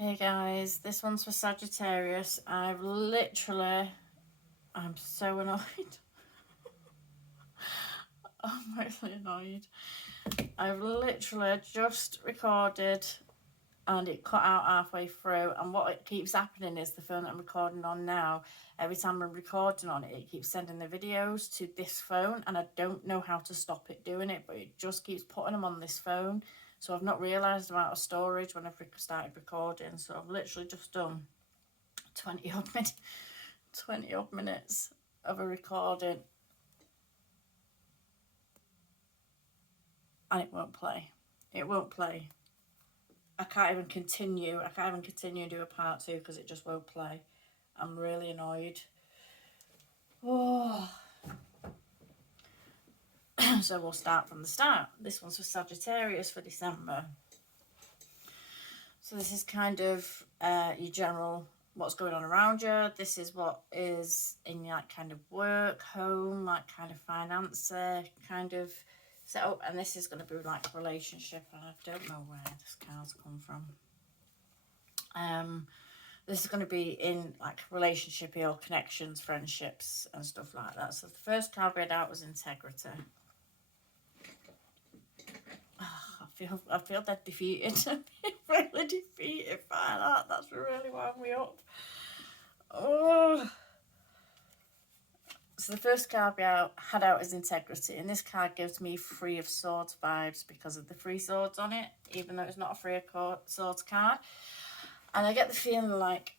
Hey guys, this one's for Sagittarius. I'm so annoyed. I'm really annoyed. I've literally just recorded and it cut out halfway through, and what it keeps happening is the phone that I'm recording on now, every time I'm recording on it, it keeps sending the videos to this phone, and I don't know how to stop it doing it, but it just keeps putting them on this phone. So I've not realised I'm out of storage when I've started recording, so I've literally just done 20 odd minutes 20 odd minutes of a recording, and it won't play. I can't even continue and do a part two because it just won't play. I'm really annoyed. Oh. So we'll start from the start. This one's for Sagittarius for December. So this is kind of your general what's going on around you. This is what is in your kind of work, home, like kind of finance, kind of set up. And this is going to be like relationship. And I don't know where this card's come from. This is going to be in like relationship or connections, friendships and stuff like that. So the first card read out was integrity. I feel that defeated. Really defeated by that. That's really wound me up. Oh. So the first card we had out is integrity, and this card gives me Three of Swords vibes because of the three swords on it, even though it's not a Three of Swords card. And I get the feeling like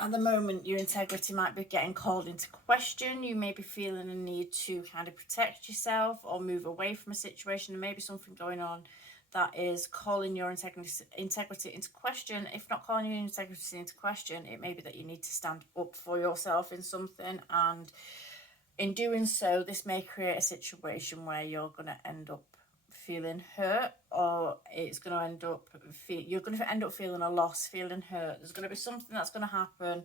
at the moment your integrity might be getting called into question. You may be feeling a need to kind of protect yourself or move away from a situation. There may be something going on that is calling your integrity into question. If not calling your integrity into question, it may be that you need to stand up for yourself in something, and in doing so, this may create a situation where you're going to end up feeling hurt, or it's going to end up you're going to end up feeling a loss, feeling hurt. There's going to be something that's going to happen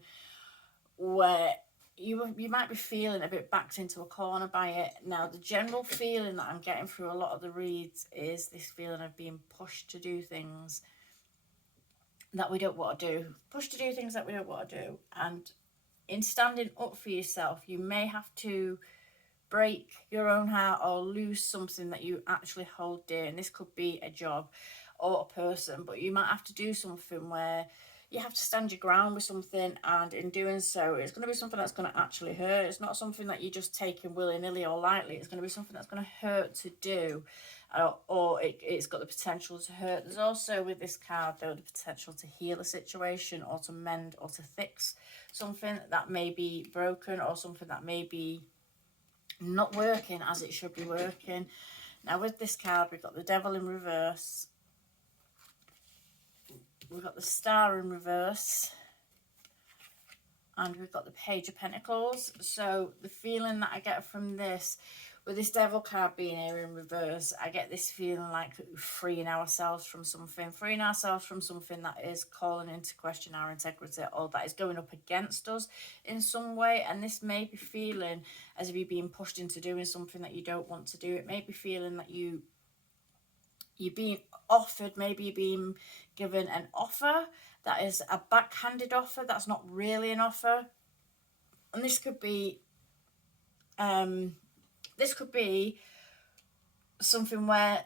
where you might be feeling a bit backed into a corner by it. Now, the general feeling that I'm getting through a lot of the reads is this feeling of being pushed to do things that we don't want to do. Pushed to do things that we don't want to do. And in standing up for yourself, you may have to break your own heart or lose something that you actually hold dear. And this could be a job or a person, but you might have to do something where you have to stand your ground with something, and in doing so, it's going to be something that's going to actually hurt. It's not something that you're just taking willy-nilly or lightly. It's going to be something that's going to hurt to do, or it's got the potential to hurt. There's also, with this card, though, the potential to heal a situation or to mend or to fix something that may be broken, or something that may be not working as it should be working. Now, with this card, we've got the Devil in reverse. We've got the Star in reverse, and we've got the Page of Pentacles. So the feeling that I get from this, with this Devil card being here in reverse, I get this feeling like freeing ourselves from something that is calling into question our integrity, or that is going up against us in some way. And this may be feeling as if you're being pushed into doing something that you don't want to do. It may be feeling that you're being offered, maybe you're being given an offer that is a backhanded offer, that's not really an offer. And this could be something where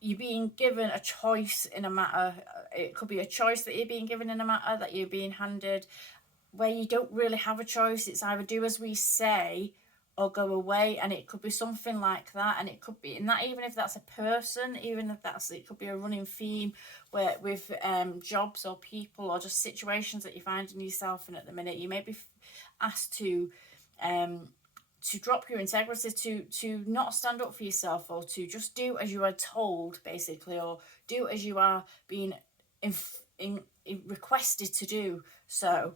you're being given a choice in a matter. It could be a choice that you're being given in a matter that you're being handed, where you don't really have a choice. It's either do as we say or go away, and it could be something like that. And it could be, and that even if that's a person, even if it could be a running theme where with jobs or people or just situations that you're finding yourself in at the minute, you may be asked to drop your integrity, to not stand up for yourself, or to just do as you are told, basically, or do as you are being requested to do. So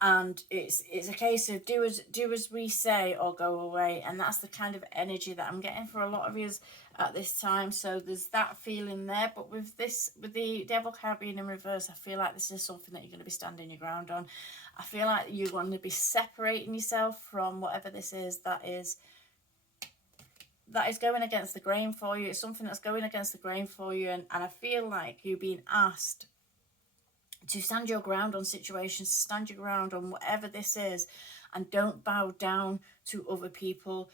and it's a case of do as we say or go away, and that's the kind of energy that I'm getting for a lot of you at this time. So there's that feeling there. But with the Devil card being in reverse, I feel like this is something that you're going to be standing your ground on. I feel like you're going to be separating yourself from whatever this is that is that is going against the grain for you. It's something that's going against the grain for you, and I feel like you're being asked to stand your ground on situations, stand your ground on whatever this is, and don't bow down to other people.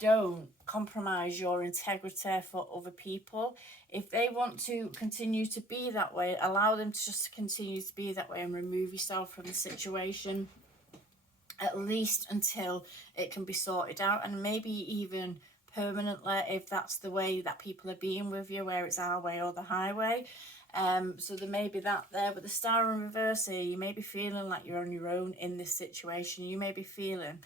Don't compromise your integrity for other people. If they want to continue to be that way, allow them to just continue to be that way and remove yourself from the situation, at least until it can be sorted out, and maybe even permanently if that's the way that people are being with you, where it's our way or the highway. So there may be that there, but the star in reverse here, you may be feeling like you're on your own in this situation. You may be feeling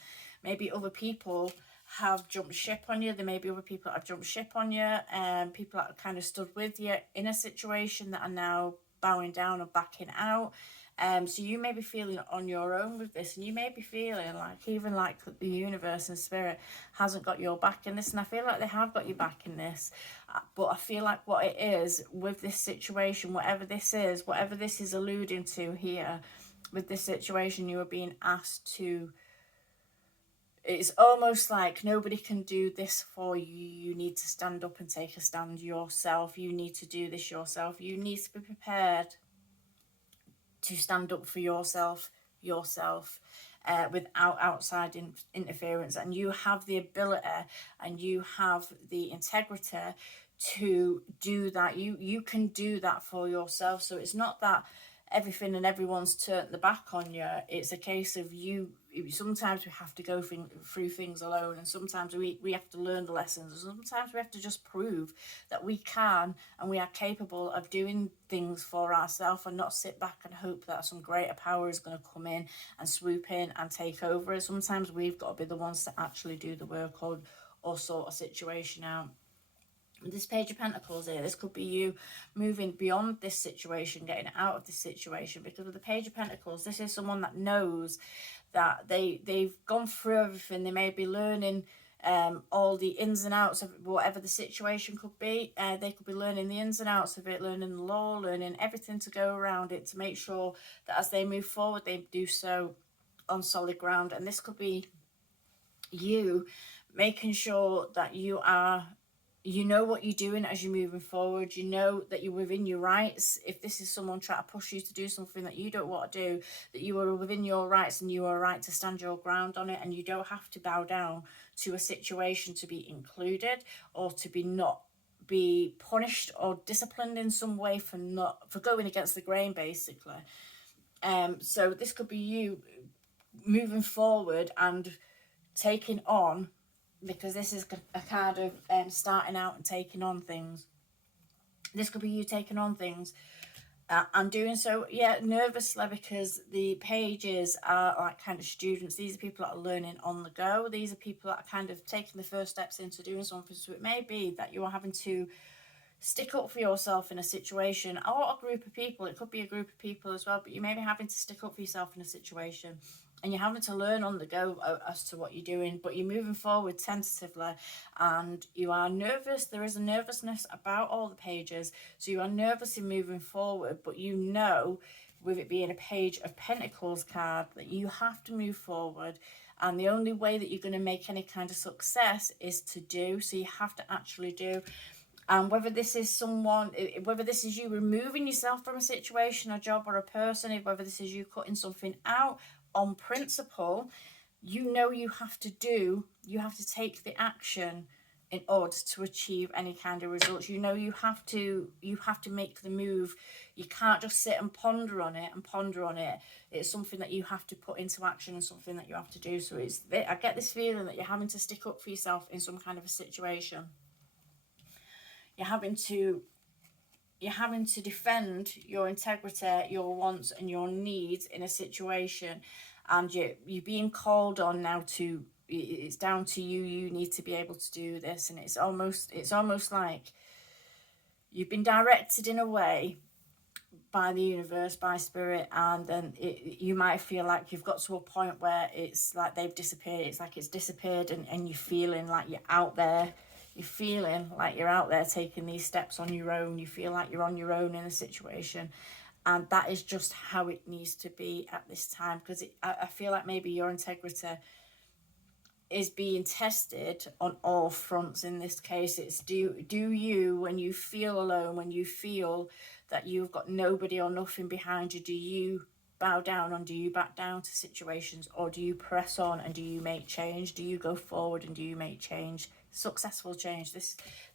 maybe other people have jumped ship on you. There may be other people that have jumped ship on you, and people that have kind of stood with you in a situation that are now bowing down or backing out. So you may be feeling on your own with this, and you may be feeling like even like the universe and spirit hasn't got your back in this, and I feel like they have got your back in this. But I feel like what it is with this situation, whatever this is alluding to here with this situation, you are being asked to, it's almost like nobody can do this for you. You need to stand up and take a stand yourself. You need to do this yourself. You need to be prepared to stand up for yourself without outside interference. And you have the ability and you have the integrity to do that. You can do that for yourself. So it's not that everything and everyone's turned the back on you. It's a case of you. Sometimes we have to go through things alone, and sometimes we have to learn the lessons, and sometimes we have to just prove that we can and we are capable of doing things for ourselves, and not sit back and hope that some greater power is going to come in and swoop in and take over it. Sometimes we've got to be the ones to actually do the work or sort a situation out. This Page of Pentacles here, this could be you moving beyond this situation, getting out of this situation, because with the Page of Pentacles, this is someone that knows that they've gone through everything. They may be learning all the ins and outs of whatever the situation could be. They could be learning the ins and outs of it, learning the law, learning everything to go around it, to make sure that as they move forward, they do so on solid ground. And this could be you making sure that you know what you're doing as you're moving forward. You know that you're within your rights. If this is someone trying to push you to do something that you don't want to do, that you are within your rights and you are right to stand your ground on it, and you don't have to bow down to a situation to be included or to be punished or disciplined in some way for going against the grain, basically. So this could be you moving forward and taking on, because this is a card of starting out and taking on things. This could be you taking on things and doing so, nervously, because the pages are like kind of students. These are people that are learning on the go. These are people that are kind of taking the first steps into doing something. So it may be that you are having to stick up for yourself in a situation, or a group of people. It could be a group of people as well, but you may be having to stick up for yourself in a situation, and you're having to learn on the go as to what you're doing, but you're moving forward tentatively, and you are nervous. There is a nervousness about all the pages, so you are nervous in moving forward, but you know, with it being a Page of Pentacles card, that you have to move forward, and the only way that you're going to make any kind of success is to do. So you have to actually do. And whether this is you removing yourself from a situation, a job, or a person, whether this is you cutting something out on principle, you know you have to take the action in order to achieve any kind of results. You know you have to make the move. You can't just sit and ponder on it. It's something that you have to put into action and something that you have to do. So I get this feeling that you're having to stick up for yourself in some kind of a situation. You're having to defend your integrity, your wants and your needs in a situation, and you're being called on now to, it's down to you. You need to be able to do this, and it's almost like you've been directed in a way by the universe, by spirit, and then you might feel like you've got to a point where it's like they've disappeared. It's like it's disappeared, and you're feeling like you're out there. You're feeling like you're out there taking these steps on your own. You feel like you're on your own in a situation. And that is just how it needs to be at this time. Because I feel like maybe your integrity is being tested on all fronts. In this case, it's do you, when you feel alone, when you feel that you've got nobody or nothing behind you, do you bow down and do you back down to situations, or do you press on and do you make change? Do you go forward and do you make change, successful change? The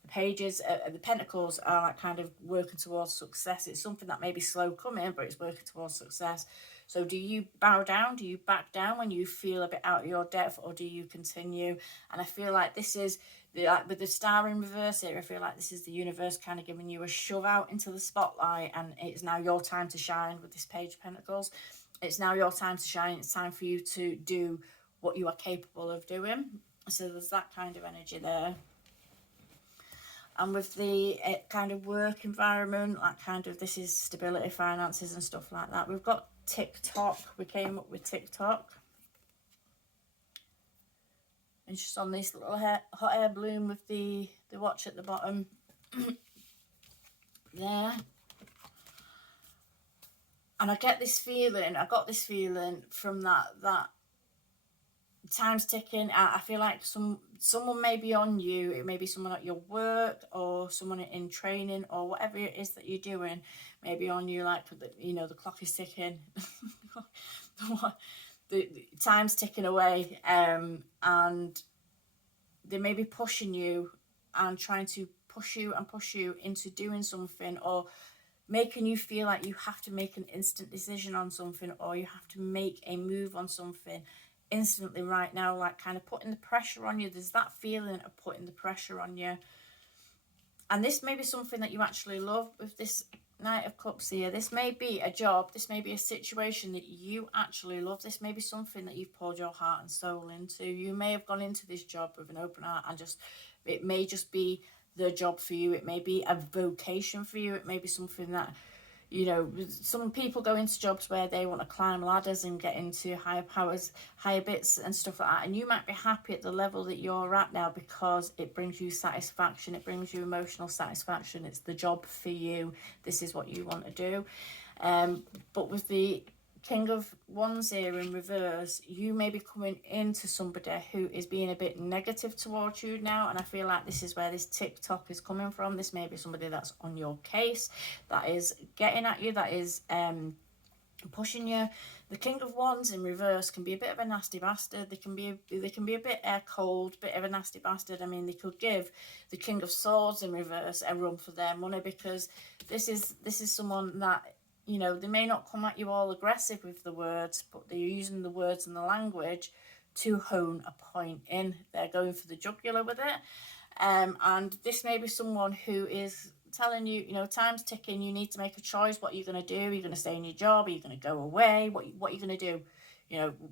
pages, the pentacles are like kind of working towards success. It's something that may be slow coming, but it's working towards success. So do you bow down? Do you back down when you feel a bit out of your depth, or do you continue? And I feel like this is, like with the star in reverse here, I feel like this is the universe kind of giving you a shove out into the spotlight, and it's now your time to shine with this Page of Pentacles. It's now your time to shine. It's time for you to do what you are capable of doing. So there's that kind of energy there. And with the kind of work environment, like kind of, this is stability, finances and stuff like that. We've got TikTok. We came up with TikTok. And just on this little hot air balloon with the watch at the bottom. There. And I got this feeling from that time's ticking. I feel like someone may be on you. It may be someone at your work or someone in training or whatever it is that you're doing. Maybe on you, like, the clock is ticking. the time's ticking away, and they may be pushing you and trying to push you into doing something, or making you feel like you have to make an instant decision on something, or you have to make a move on something instantly right now, like kind of putting the pressure on you. There's that feeling of putting the pressure on you. And this may be something that you actually love with this Knight of Cups here. This may be a job, this may be a situation that you actually love. This may be something that you've poured your heart and soul into. You may have gone into this job with an open heart, and it may just be the job for you. It may be a vocation for you. It may be something that, some people go into jobs where they want to climb ladders and get into higher powers, higher bits and stuff like that. And you might be happy at the level that you're at now because it brings you satisfaction. It brings you emotional satisfaction. It's the job for you. This is what you want to do. But with the King of Wands here in reverse, you may be coming into somebody who is being a bit negative towards you now, and I feel like this is where this TikTok is coming from. This may be somebody that's on your case, that is getting at you, that is pushing you. The King of Wands in reverse can be a bit of a nasty bastard. They can be a bit cold, bit of a nasty bastard. I mean, they could give the King of Swords in reverse a run for their money, because this is someone that, they may not come at you all aggressive with the words, but they're using the words and the language to hone a point in. They're going for the jugular with it. And this may be someone who is telling you, time's ticking, you need to make a choice. What are you going to do? Are you going to stay in your job? Are you going to go away? What are you going to do?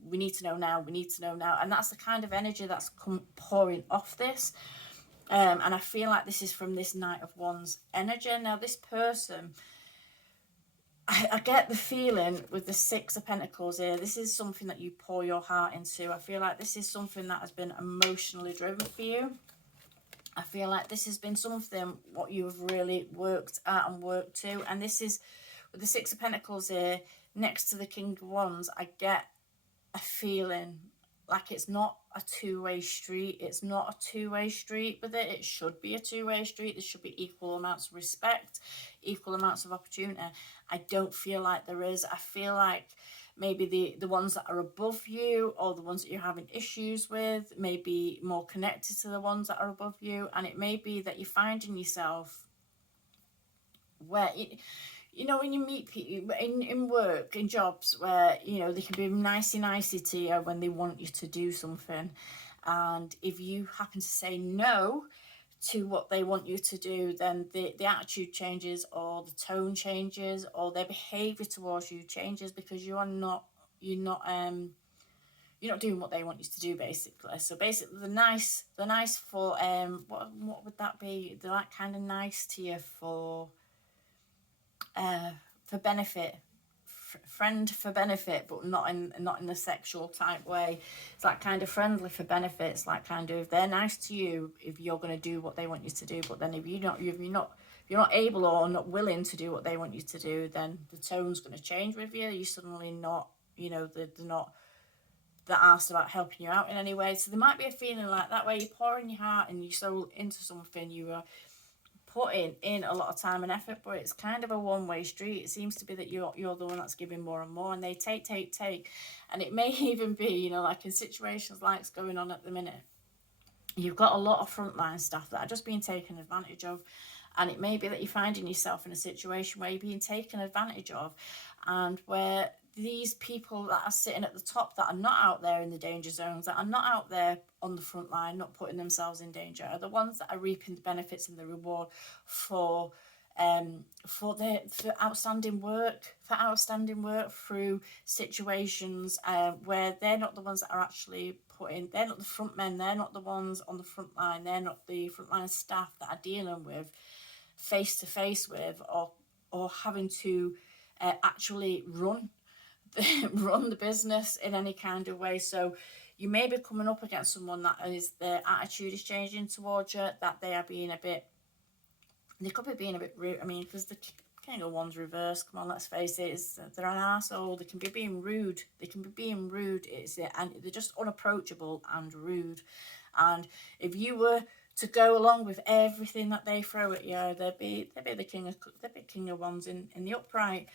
We need to know now. We need to know now. And that's the kind of energy that's pouring off this. And I feel like this is from this Knight of Wands energy. Now, this person, I get the feeling with the Six of Pentacles here, this is something that you pour your heart into. I feel like this is something that has been emotionally driven for you. I feel like this has been something what you've really worked at and worked to. And this is, with the Six of Pentacles here, next to the King of Wands, I get a feeling like it's not a two-way street. It's not a two-way street with it. It should be a two-way street. There should be equal amounts of respect, equal amounts of opportunity. I don't feel like there is. I feel like maybe the ones that are above you, or the ones that you're having issues with, may be more connected to the ones that are above you. And it may be that you're finding yourself where, when you meet people in work, in jobs, where, they can be nicey to you when they want you to do something. And if you happen to say no to what they want you to do, then the attitude changes, or the tone changes, or their behavior towards you changes, because you're not doing what they want you to do, basically. So basically, the nice for what would that be? They're like kind of nice to you for benefit, friend for benefit, but not in the sexual type way. It's like kind of friendly for benefits, like kind of they're nice to you if you're going to do what they want you to do. But then if you're not able or not willing to do what they want you to do, then the tone's going to change with you. You're suddenly not, they're that asked about helping you out in any way. So there might be a feeling like that, where you're pouring your heart and your soul into something, you are putting in a lot of time and effort, but it's kind of a one-way street. It seems to be that you're the one that's giving more and more, and they take, and it may even be, you know, like in situations like it's going on at the minute, you've got a lot of frontline staff that are just being taken advantage of, and it may be that you're finding yourself in a situation where you're being taken advantage of, and where these people that are sitting at the top, that are not out there in the danger zones, that are not out there on the front line, not putting themselves in danger, are the ones that are reaping the benefits and the reward for outstanding work, through situations where they're not the ones that are actually they're not the front men, they're not the ones on the front line, they're not the frontline staff that are dealing with face to face with, or having to actually run the business in any kind of way. So you may be coming up against someone that is, their attitude is changing towards you, that they are being a bit, they could be being a bit rude. I mean, because the King of Wands reversed, come on, let's face it, they're an arsehole. They can be being rude. And they're just unapproachable and rude. And if you were to go along with everything that they throw at you, they'd be the King of Wands in the upright.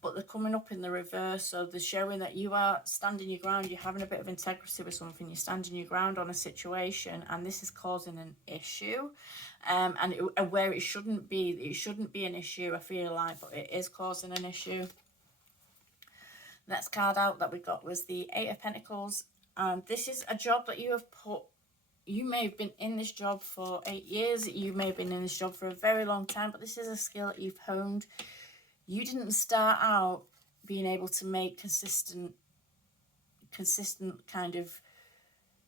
But they're coming up in the reverse, so they're showing that you are standing your ground, you're having a bit of integrity with something, you're standing your ground on a situation, and this is causing an issue, and where it shouldn't be an issue, I feel like, but it is causing an issue. Next card out that we got was the Eight of Pentacles, and this is a job that you have put. You may have been in this job for 8 years, you may have been in this job for a very long time, but this is a skill that you've honed. You didn't start out being able to make consistent kind of,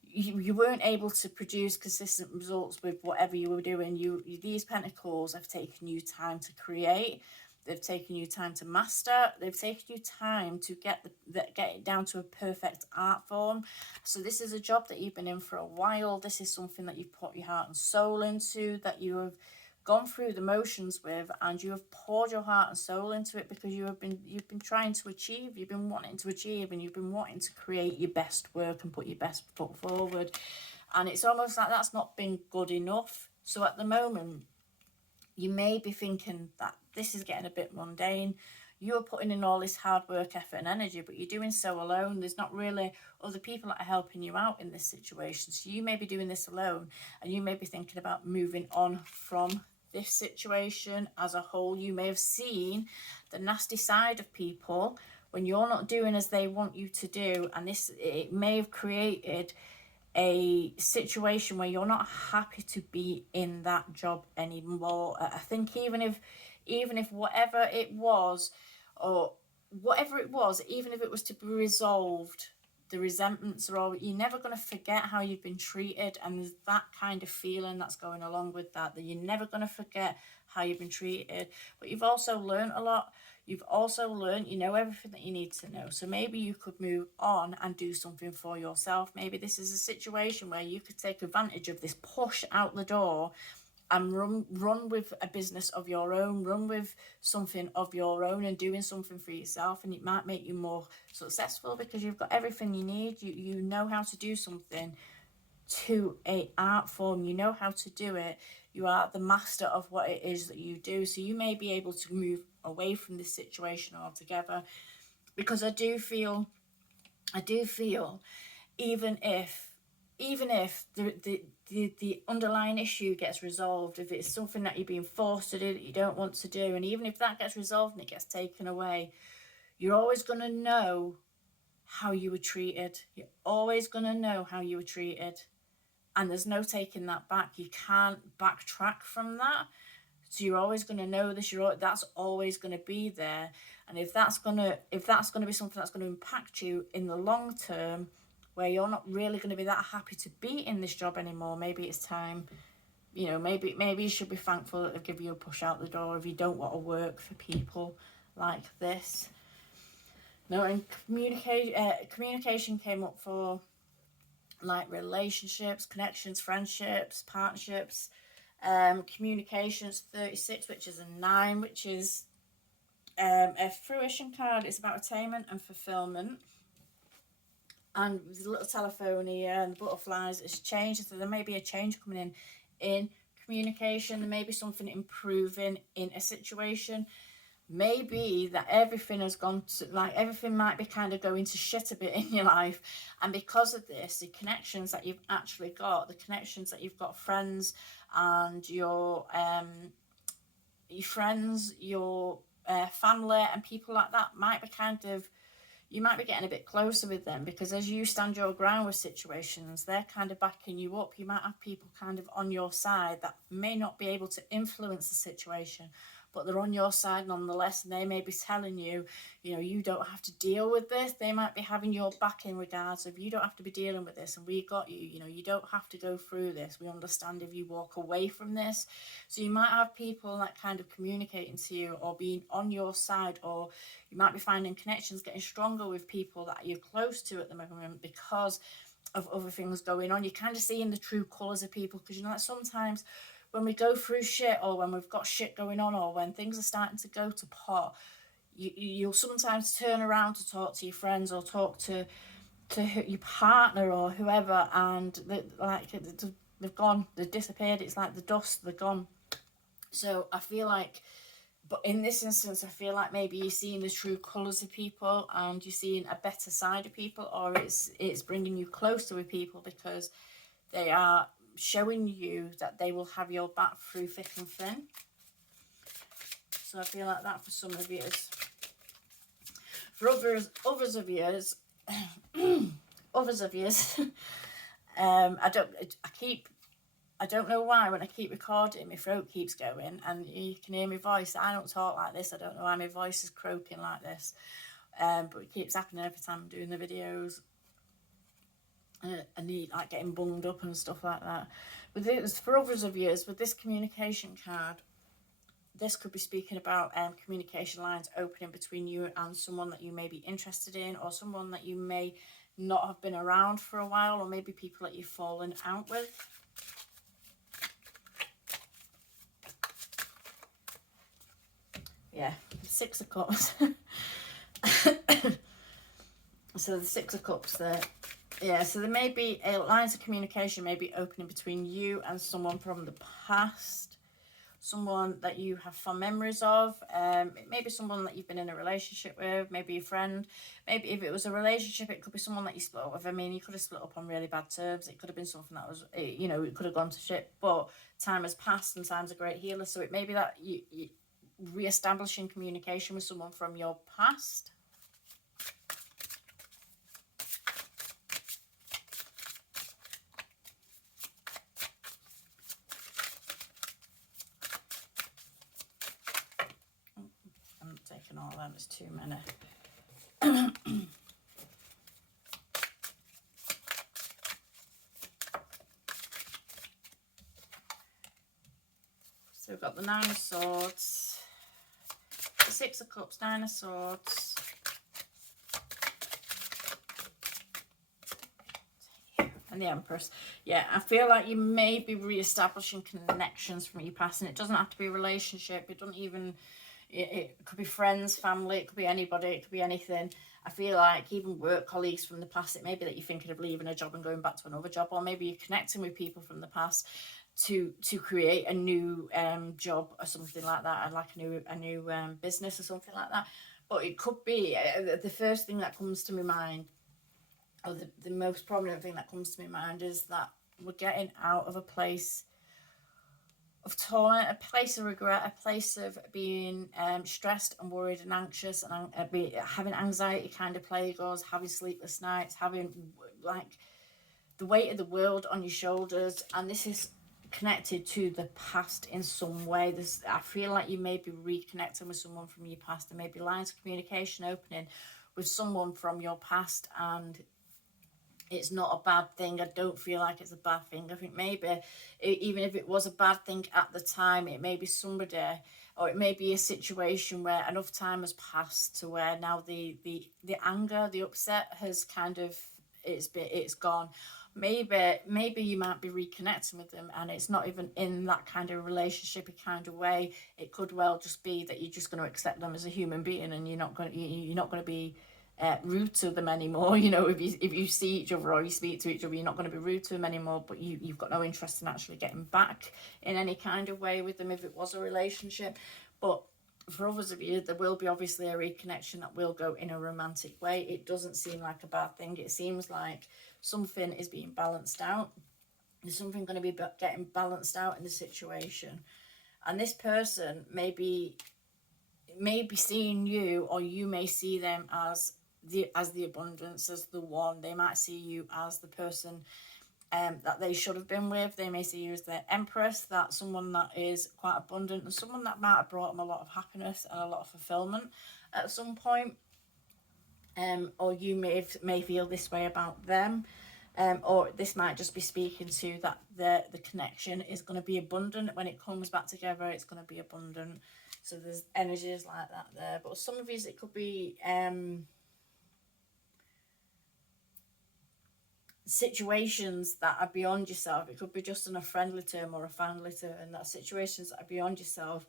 you weren't able to produce consistent results with whatever you were doing. These pentacles have taken you time to create. They've taken you time to master. They've taken you time to get it down to a perfect art form. So this is a job that you've been in for a while. This is something that you've put your heart and soul into, that you have gone through the motions with, and you have poured your heart and soul into it, because you've been trying to achieve, you've been wanting to achieve, and you've been wanting to create your best work and put your best foot forward. And it's almost like that's not been good enough. So at the moment, you may be thinking that this is getting a bit mundane. You're putting in all this hard work, effort and energy, but you're doing so alone. There's not really other people that are helping you out in this situation. So you may be doing this alone, and you may be thinking about moving on from this situation as a whole. You may have seen the nasty side of people when you're not doing as they want you to do, and it may have created a situation where you're not happy to be in that job anymore. I think even if whatever it was, even if it was to be resolved, the resentments are all, you're never going to forget how you've been treated, and there's that kind of feeling that's going along with that you're never going to forget how you've been treated. But you've also learned a lot. You've also learned, you know, everything that you need to know. So maybe you could move on and do something for yourself. Maybe this is a situation where you could take advantage of this push out the door and run with a business of your own, run with something of your own, and doing something for yourself. And it might make you more successful because you've got everything you need. You know how to do something to an art form. You know how to do it. You are the master of what it is that you do. So you may be able to move away from this situation altogether, because I do feel even if the underlying issue gets resolved, if it's something that you're being forced to do that you don't want to do, and even if that gets resolved and it gets taken away, you're always going to know how you were treated. You're always going to know how you were treated, and there's no taking that back. You can't backtrack from that. So you're always going to know this. That's always going to be there. And if that's going to be something that's going to impact you in the long term, where you're not really going to be that happy to be in this job anymore, maybe it's time. You know, maybe you should be thankful that they'll give you a push out the door if you don't want to work for people like this. No, and communication came up for like relationships, connections, friendships, partnerships. Communications 36, which is a 9, which is a fruition card. It's about attainment and fulfillment. And with the little telephone here and the butterflies, it's changed. So there may be a change coming in communication. There may be something improving in a situation. Maybe that everything has gone to, like, everything might be kind of going to shit a bit in your life, and because of this, the connections that you've actually got, the connections that you've got, friends and your friends, your family and people like that, might be kind of, you might be getting a bit closer with them, because as you stand your ground with situations, they're kind of backing you up. You might have people kind of on your side that may not be able to influence the situation, but they're on your side nonetheless, and they may be telling you, you know, you don't have to deal with this. They might be having your back in regards of, you don't have to be dealing with this, and we got you, you know, you don't have to go through this. We understand if you walk away from this. So you might have people that kind of communicating to you or being on your side, or you might be finding connections getting stronger with people that you're close to at the moment because of other things going on. You're kind of seeing the true colours of people, because you know that sometimes when we go through shit, or when we've got shit going on, or when things are starting to go to pot, you'll sometimes turn around to talk to your friends or talk to your partner or whoever, and they've gone, they've disappeared. It's like the dust, they're gone. So I feel like, but in this instance, I feel like maybe you're seeing the true colours of people, and you're seeing a better side of people, or it's bringing you closer with people, because they are showing you that they will have your back through thick and thin. So I feel like that for some of you. For others of yours, I don't know why when I keep recording, my throat keeps going, and you can hear my voice. I don't talk like this. I don't know why my voice is croaking like this, but it keeps happening every time I'm doing the videos. I need, like, getting bunged up and stuff like that. But this, for others of you, with this communication card, this could be speaking about communication lines opening between you and someone that you may be interested in, or someone that you may not have been around for a while, or maybe people that you've fallen out with. Yeah, 6 of Cups. So the 6 of Cups there. Yeah, so there may be lines of communication may be opening between you and someone from the past, someone that you have fond memories of. It may be someone that you've been in a relationship with, maybe a friend. Maybe if it was a relationship, it could be someone that you split up with. I mean, you could have split up on really bad terms. It could have been something that was, you know, it could have gone to shit, but time has passed, and time's a great healer. So it may be that you re-establishing communication with someone from your past. I'm taking all of them, it's too many. So we've got the 9 of Swords, the 6 of Cups, 9 of Swords, and the Empress. Yeah, I feel like you may be re-establishing connections from your past, and it doesn't have to be a relationship. It doesn't even, it could be friends, family, it could be anybody, it could be anything. I feel like even work colleagues from the past, it may be that you're thinking of leaving a job and going back to another job, or maybe you're connecting with people from the past to create a new job or something like that, and like a new business or something like that. But it could be the first thing that comes to my mind, or the most prominent thing that comes to my mind, is that we're getting out of a place of torment, a place of regret, a place of being stressed and worried and anxious, and having anxiety kind of plague us, having sleepless nights, having like the weight of the world on your shoulders. And this is connected to the past in some way. I feel like you may be reconnecting with someone from your past. There may be lines of communication opening with someone from your past, and it's not a bad thing. I don't feel like it's a bad thing. I think maybe even if it was a bad thing at the time, it may be somebody, or it may be a situation where enough time has passed to where now the anger, the upset has kind of, it's gone. Maybe you might be reconnecting with them, and it's not even in that kind of relationshipy kind of way. It could well just be that you're just going to accept them as a human being, and you're not going to be rude to them anymore. You know, if you see each other or you speak to each other, you're not going to be rude to them anymore, but you've got no interest in actually getting back in any kind of way with them if it was a relationship. But for others of you, there will be obviously a reconnection that will go in a romantic way. It doesn't seem like a bad thing. It seems like something is being balanced out. There's something going to be getting balanced out in the situation. And this person may be seeing you, or you may see them as the abundance, as the one. They might see you as the person that they should have been with. They may see you as their empress, that someone that is quite abundant, and someone that might have brought them a lot of happiness and a lot of fulfillment at some point. Or you may feel this way about them. Or this might just be speaking to that the connection is going to be abundant. When it comes back together, it's going to be abundant. So there's energies like that there. But some of you, it could be situations that are beyond yourself. It could be just on a friendly term or a family term. That situations that are beyond yourself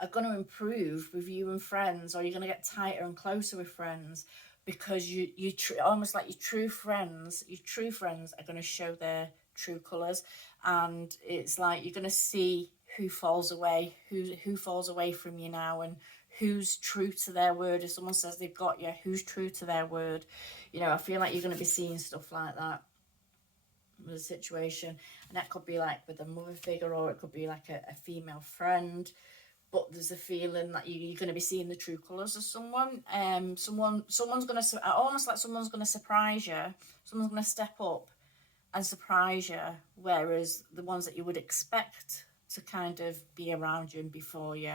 are going to improve with you and friends, or you're going to get tighter and closer with friends, because almost like your true friends are going to show their true colours. And it's like you're going to see who falls away from you now, and who's true to their word. If someone says they've got you, who's true to their word. You know, I feel like you're going to be seeing stuff like that with a situation, and that could be like with a mother figure, or it could be like a female friend. But there's a feeling that you're going to be seeing the true colours of someone. Someone's going to, almost like someone's going to surprise you. Someone's going to step up and surprise you, whereas the ones that you would expect to kind of be around you and before you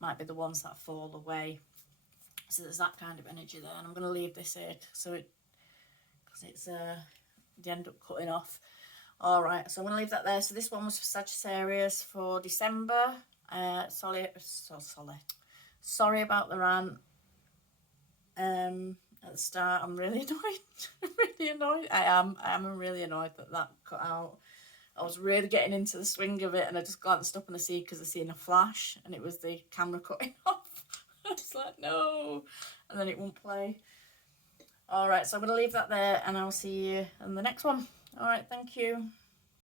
might be the ones that fall away. So there's that kind of energy there, and I'm going to leave this here because it's they end up cutting off. All right, so I'm going to leave that there. So this one was for Sagittarius for December. Sorry about the rant at the start. I'm really annoyed. I am really annoyed that cut out. I was really getting into the swing of it, and I just glanced up and I seen a flash, and it was the camera cutting off. It's like, no, and then it won't play. All right, so I'm going to leave that there, and I'll see you in the next one. All right, thank you.